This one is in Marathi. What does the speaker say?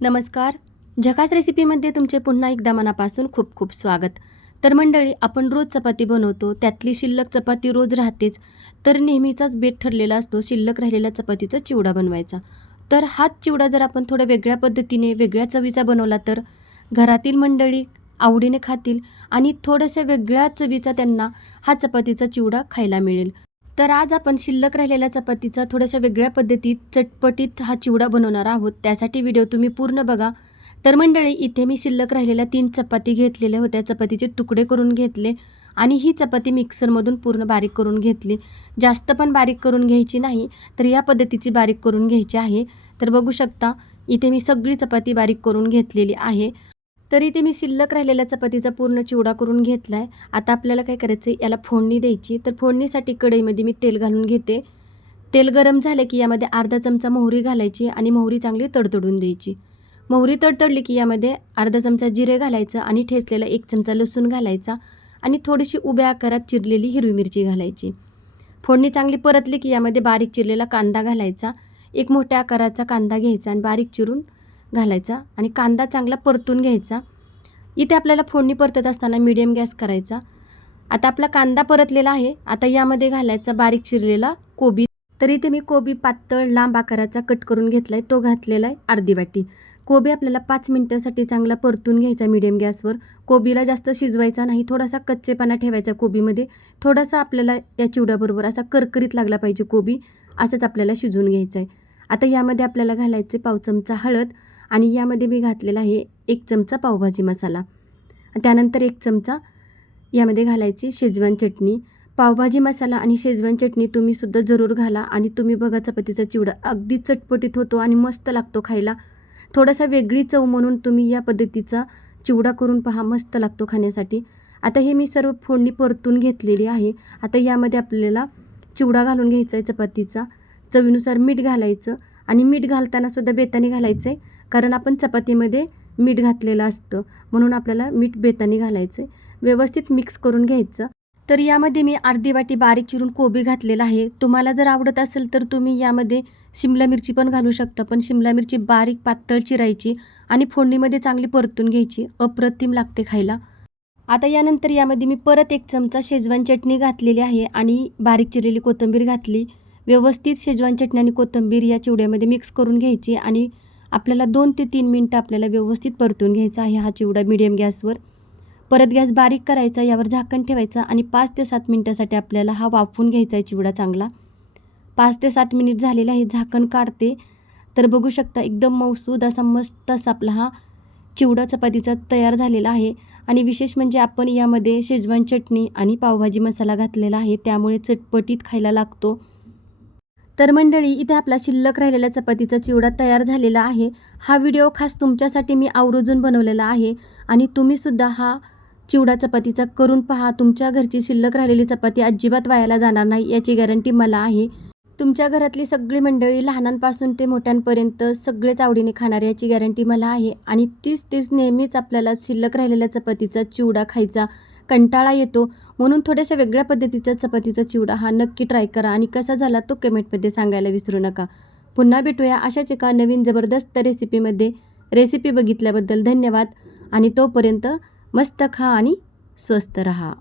नमस्कार. झकास रेसिपीमध्ये तुमचे पुन्हा एकदा मनापासून खूप खूप स्वागत. तर मंडळी आपण रोज चपाती बनवतो त्यातली शिल्लक चपाती रोज राहतेच तर नेहमीचाच बेट ठरलेला असतो शिल्लक राहिलेल्या चपातीचा चिवडा बनवायचा. तर हाच चिवडा जर आपण थोड्या वेगळ्या पद्धतीने वेगळ्या चवीचा बनवला तर? घरातील मंडळी आवडीने खातील आणि थोड्याशा वेगळ्या चवीचा त्यांना हा चपातीचा चिवडा खायला मिळेल. तर आज आपण शिल्लक राहिलेल्या चपातीचा थोड्याशा वेगळ्या पद्धतीत चटपटीत हा चिवडा बनवणार आहोत. त्यासाठी व्हिडिओ तुम्ही पूर्ण बघा. तर मंडळी इथे मी शिल्लक राहिलेल्या तीन चपाती घेतलेल्या होत्या. चपातीचे तुकडे करून घेतले आणि ही चपाती मिक्सरमधून पूर्ण बारीक करून घेतली. जास्त पण बारीक करून घ्यायची नाही तर या पद्धतीची बारीक करून घ्यायची आहे. तर बघू शकता इथे मी सगळी चपाती बारीक करून घेतलेली आहे. तर इथे मी शिल्लक राहिलेल्या चपातीचा पूर्ण चिवडा करून घेतला आहे आता आपल्याला काय करायचं आहे याला फोडणी द्यायची. तर फोडणीसाठी कढईमध्ये मी तेल घालून घेते. तेल गरम झालं की यामध्ये अर्धा चमचा मोहरी घालायची आणि मोहरी चांगली तडतडून द्यायची. मोहरी तडतडली की यामध्ये अर्धा चमचा जिरे घालायचं आणि ठेचलेला एक चमचा लसूण घालायचा आणि थोडीशी उभ्या आकारात चिरलेली हिरवी मिरची घालायची. फोडणी चांगली परतली की यामध्ये बारीक चिरलेला कांदा घालायचा. एक मोठ्या आकाराचा कांदा घ्यायचा आणि बारीक चिरून घालायचा आणि कांदा चांगला परतून घ्यायचा. इथे आपल्याला फोडणी परतत असताना मीडियम गॅस करायचा. आता आपला कांदा परतलेला आहे. आता यामध्ये घालायचा बारीक चिरलेला कोबी. तर इथे मी कोबी पातळ लांब आकाराचा कट करून घेतला आहे तो घातलेला आहे अर्धी वाटी. कोबी आपल्याला पाच मिनटासाठी चांगला परतून घ्यायचा मीडियम गॅसवर कोबीला जास्त शिजवायचा नाही. थोडासा कच्चेपणा ठेवायचा कोबीमध्ये. थोडासा आपल्याला या चिवड्याबरोबर असा करकरीत लागला पाहिजे कोबी. असंच आपल्याला शिजवून घ्यायचं आहे आता यामध्ये आपल्याला घालायचे पाव चमचा हळद. आणि यामध्ये मी घातलेला आहे एक चमचा पावभाजी मसाला. त्यानंतर एक चमचा यामध्ये घालायची शेजवान चटणी. पावभाजी मसाला आणि शेजवान चटणी तुम्हीसुद्धा जरूर घाला आणि तुम्ही बघा चपातीचा चिवडा अगदी चटपटीत होतो आणि मस्त लागतो खायला. थोडासा वेगळी चव म्हणून तुम्ही या पद्धतीचा चिवडा करून पहा मस्त लागतो खाण्यासाठी. आता हे मी सर्व फोडणी परतून घेतलेली आहे. आता यामध्ये आपल्याला चिवडा घालून घ्यायचा आहे चपातीचा. चवीनुसार मीठ घालायचं आणि मीठ घालतानासुद्धा बेताने घालायचं आहे कारण आपण चपातीमध्ये मीठ घातलेलं असतं. म्हणून आपल्याला मीठ बेताने घालायचं. व्यवस्थित मिक्स करून घ्यायचं. तर यामध्ये मी अर्धी वाटी बारीक चिरून कोबी घातलेला आहे. तुम्हाला जर आवडत असेल तर तुम्ही यामध्ये शिमला मिरची पण घालू शकता. पण शिमला मिरची बारीक पातळ चिरायची आणि फोडणीमध्ये चांगली परतून घ्यायची. अप्रतिम लागते खायला. आता यानंतर यामध्ये मी परत एक चमचा शेजवान चटणी घातलेली आहे आणि बारीक चिरलेली कोथिंबीर घातली. व्यवस्थित शेजवान चटणी आणि कोथिंबीर या चिवड्यामध्ये मिक्स करून घ्यायची आणि आपल्याला दोन ते तीन मिनटं आपल्याला व्यवस्थित परतून घ्यायचा आहे हा चिवडा मिडियम गॅसवर. परत गॅस बारीक करायचा यावर झाकण ठेवायचा आणि पाच ते सात मिनटासाठी आपल्याला हा वाफवून घ्यायचा आहे चिवडा चांगला. पाच ते सात मिनिट झालेला आहे झाकण काढते. तर बघू शकता एकदम मौसूद असा मस्त असा आपला हा चिवडा चपातीचा तयार झालेला आहे. आणि विशेष म्हणजे आपण यामध्ये शेजवान चटणी आणि पावभाजी मसाला घातलेला आहे त्यामुळे चटपटीत खायला लागतो. तर मंडळी इथे आपला शिल्लक राहिलेला चपातीचा चिवडा तयार झालेला आहे. हा व्हिडिओ खास तुमच्यासाठी मी आवर्जून बनवलेला आहे आणि तुम्हीसुद्धा हा चिवडा चपातीचा करून पहा. तुमच्या घरची शिल्लक राहिलेली चपाती अजिबात वायाला जाणार नाही याची गॅरंटी मला आहे. तुमच्या घरातली सगळी मंडळी लहानांपासून ते मोठ्यांपर्यंत सगळेच आवडीने खाणार याची गॅरंटी मला आहे. आणि तीच तीच नेहमीच आपल्याला शिल्लक राहिलेल्या चपातीचा चिवडा खायचा कंटाळा येतो. म्हणून थोड्याशा वेगळ्या पद्धतीचा चपातीचा चिवडा हा नक्की ट्राय करा आणि कसा झाला तो कमेंटमध्ये सांगायला विसरू नका. पुन्हा भेटूया अशाच एका नवीन जबरदस्त रेसिपीमध्ये रेसिपी बघितल्याबद्दल धन्यवाद आणि तोपर्यंत मस्त खा आणि स्वस्त रहा.